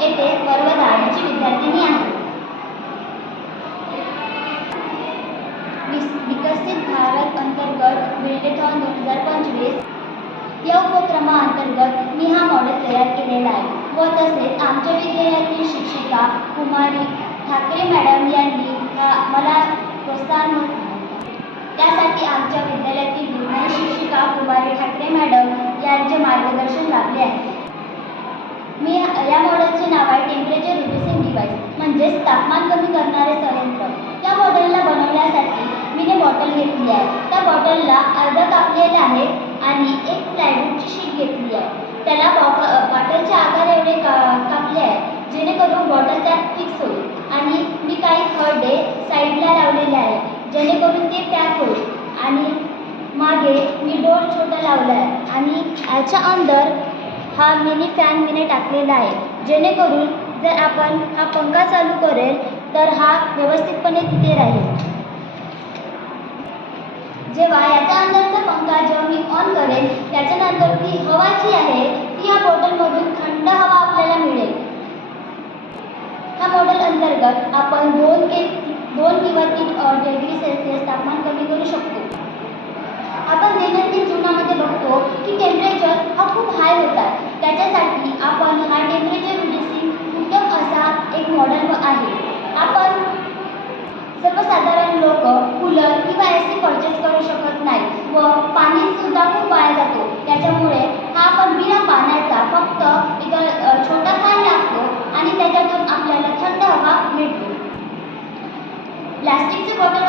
येथे वर्ग दहावीची विद्यार्थिनी आहे विकसित भारत अंतर्गत बिल्डेथॉन दोन हजार पंचवीस या उपक्रमाअंतर्गत मी हा मॉडेल तयार केलेला आहे व तसेच आमच्या विद्यालयातील शिक्षिका कुमारी ठाकरे मॅडम यांनी हा मला प्रोत्साहन त्यासाठी आमच्या विद्यालयातील विज्ञान शिक्षिका कुमारी ठाकरे मॅडम यांचे मार्गदर्शन लाभले आहे मी या मॉडेलचे नाव आहे टेम्परेचर रिड्युसिंग डिव्हाइस म्हणजेच तापमान कमी करणारे संयंत्र. या बॉटलला बनवण्यासाठी मी हे बॉटल घेतली आहे. त्या बॉटलला अर्ध कापलेलं आहे आणि एक प्लायवूडची शीट घेतली आहे. त्याला बॉट बॉटलचे आकार एवढे का कापले आहे जेणेकरून बॉटल त्यात फिक्स होईल. आणि मी काही खड्डे साईडला लावलेले आहे जेणेकरून ते पॅक होईल. आणि मागे मी डोर छोटा लावला आहे. आणि याच्या अंदर हा मिनी फॅन मीने घातलेला आहे. जेणेकरून जर आपण हा पंखा चालू करेल तर हा व्यवस्थितपणे तिथे राहील. जेव्हा याचा अंदरचा पंखा जेव्हा मी ऑन करेल त्याच्यानंतर ती हवा जी आहे ती या बॉटलमधून थंड हवा आपल्याला मिळेल. हा मॉडेल अंतर्गत आपण दोन के दोन किंवा तीन अ, डिग्री सेल्सिअस तापमान कमी करू शकतो आपण दैनंदिन जीवनामध्ये बघतो की टेम्परेचर हा खूप हाय होत आहे त्याच्यासाठी आपण हा टेम्परेचर रिड्युसिंग उत्तम असा एक मॉडेल आहे आपण सर्वसाधारण लोक कूलर किंवा ए सी परचेस करू शकत नाही. व पाणीसुद्धा खूप वाया जातो. त्याच्यामुळे हा पण बिना पाण्याचा फक्त एक छोटा फॅन लागतो आणि त्याच्यातून आपल्याला थंड हवा मिळतो. प्लास्टिकचे बॉटल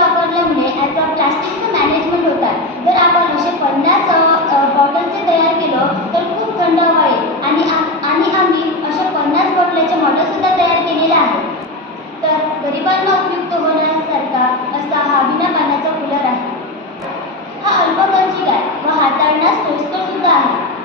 व मंजिगार व हाताळण्यास सोयीस्कर सुद्धा आहे.